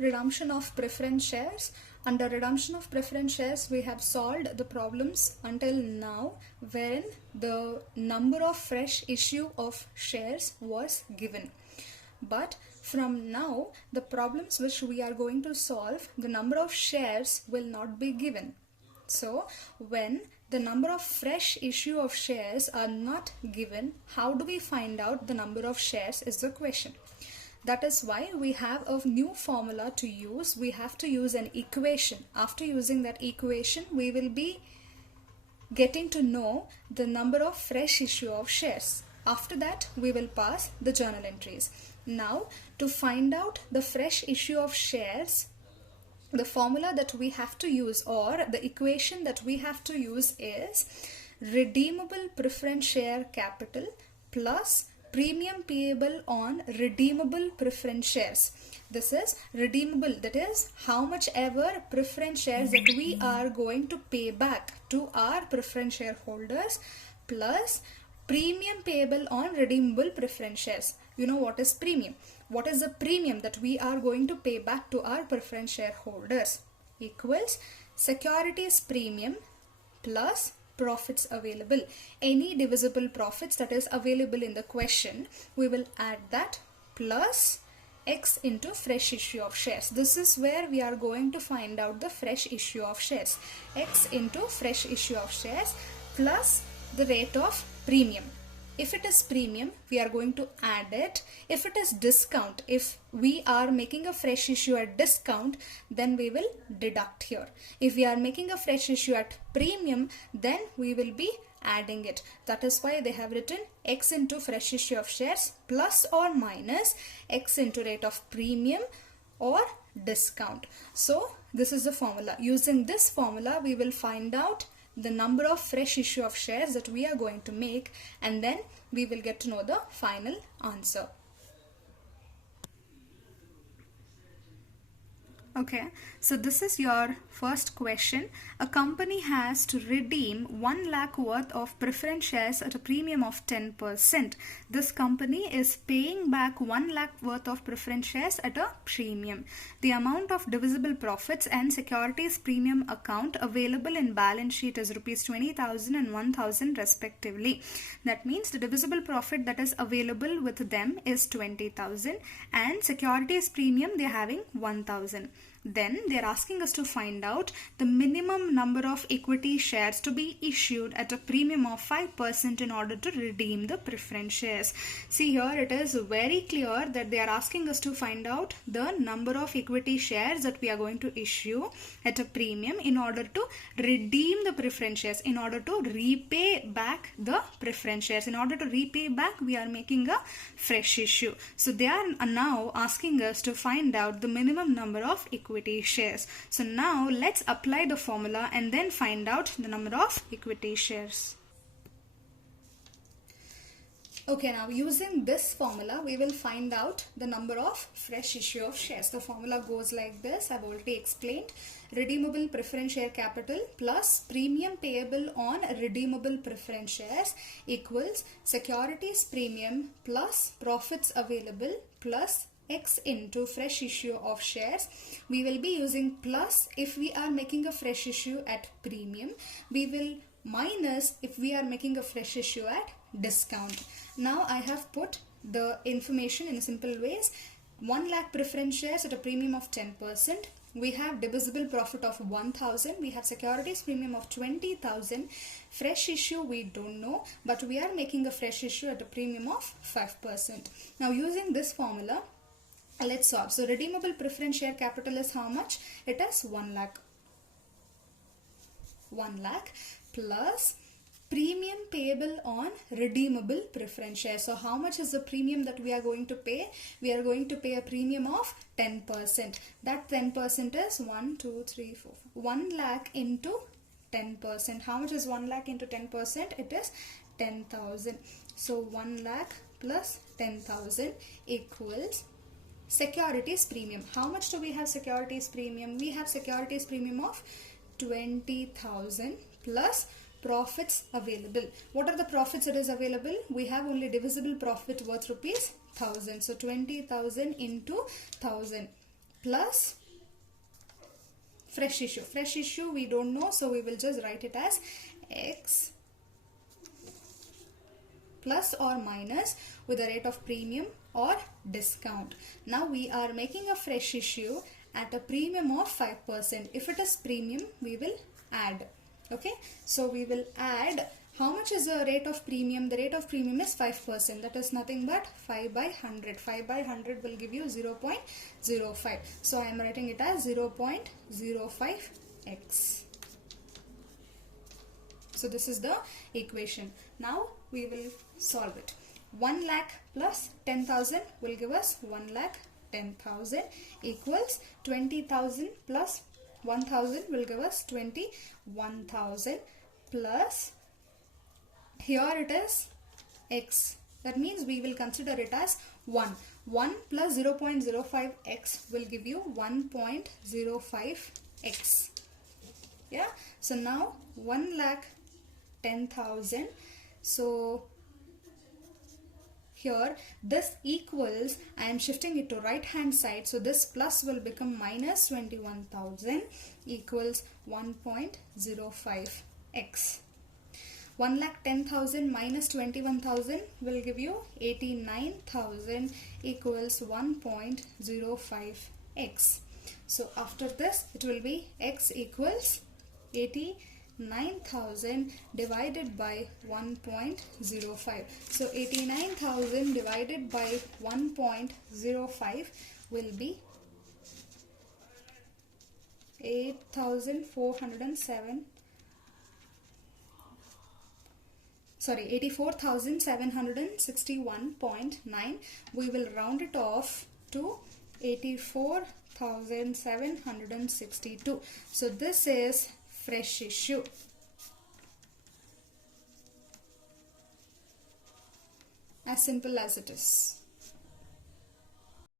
redemption of preference shares. Under redemption of preference shares, we have solved the problems until now wherein the number of fresh issue of shares was given. But from now, the problems which we are going to solve, the number of shares will not be given. So when the number of fresh issue of shares are not given, how do we find out the number of shares is the question. That is why we have a new formula to use. We have to use an equation. After using that equation, we will be getting to know the number of fresh issue of shares. After that, we will pass the journal entries. Now, to find out the fresh issue of shares, the formula that we have to use, or the equation that we have to use, is redeemable preference share capital plus premium payable on redeemable preference shares. This is redeemable, that is how much ever preference shares that we are going to pay back to our preference shareholders, plus premium payable on redeemable preference shares. You know what is premium? What is the premium that we are going to pay back to our preference shareholders? Equals securities premium plus profits available. Any divisible profits that is available in the question, we will add that plus X into fresh issue of shares. This is where we are going to find out the fresh issue of shares. X into fresh issue of shares plus the rate of premium. If it is premium, we are going to add it. If it is discount, if we are making a fresh issue at discount, then we will deduct here. If we are making a fresh issue at premium, then we will be adding it. That is why they have written X into fresh issue of shares plus or minus X into rate of premium or discount. So this is the formula. Using this formula, we will find out the number of fresh issue of shares that we are going to make, and then we will get to know the final answer. Okay, so this is your first question. A company has to redeem 1 lakh worth of preference shares at a premium of 10%. This company is paying back 1 lakh worth of preference shares at a premium. The amount of divisible profits and securities premium account available in balance sheet is rupees 20,000 and 1,000 respectively. That means the divisible profit that is available with them is 20,000 and securities premium they are having 1,000. Then they are asking us to find out the minimum number of equity shares to be issued at a premium of 5% in order to redeem the preference shares. See here, it is very clear that they are asking us to find out the number of equity shares that we are going to issue at a premium in order to redeem the preference shares, in order to repay back the preference shares. In order to repay back, we are making a fresh issue. So they are now asking us to find out the minimum number of equity shares. So now let's apply the formula and then find out the number of equity shares. Okay, now using this formula, we will find out the number of fresh issue of shares. The formula goes like this. I've already explained. Redeemable preference share capital plus premium payable on redeemable preference shares equals securities premium plus profits available plus X into fresh issue of shares. We will be using plus if we are making a fresh issue at premium. We will minus if we are making a fresh issue at discount. Now I have put the information in simple ways. 1 lakh preference shares at a premium of 10%. We have divisible profit of 1,000. We have securities premium of 20,000. Fresh issue we don't know, but we are making a fresh issue at a premium of 5%. Now using this formula, let's solve. So redeemable preference share capital is how much? It is 1 lakh. 1 lakh plus premium payable on redeemable preference shares. So how much is the premium that we are going to pay? We are going to pay a premium of 10%. That 10% is 1, 2, 3, 4, 1 lakh into 10%. How much is 1 lakh into 10%? It is 10,000. So 1 lakh plus 10,000 equals securities premium. How much do we have securities premium? We have securities premium of 20,000 plus profits available. What are the profits that is available? We have only divisible profit worth rupees 1,000. So 20,000 into 1,000 plus fresh issue. Fresh issue we don't know, so we will just write it as X plus or minus with the rate of premium or discount. Now we are making a fresh issue at a premium of 5%. If it is premium, we will add. Okay, so we will add. How much is the rate of premium? The rate of premium is 5%. That is nothing but 5 by 100. 5 by 100 will give you 0.05. So I am writing it as 0.05x. So this is the equation. Now we will solve it. 1 lakh plus 10,000 will give us 1,10,000 equals 20,000 plus 1,000 will give us 21,000 plus, here it is x. That means we will consider it as 1. 1 plus 0.05x will give you 1.05x. Yeah. So now 1,10,000. So here this equals, I am shifting it to right hand side, so this plus will become minus 21,000 equals 1.05x. 1,10,000 minus 21,000 will give you 89,000 equals 1.05x. So after this it will be x equals 89,000 divided by 1.05. So 89,000 divided by 1.05 will be 84,761.9. We will round it off to 84,762. So this is fresh issue. As simple as it is.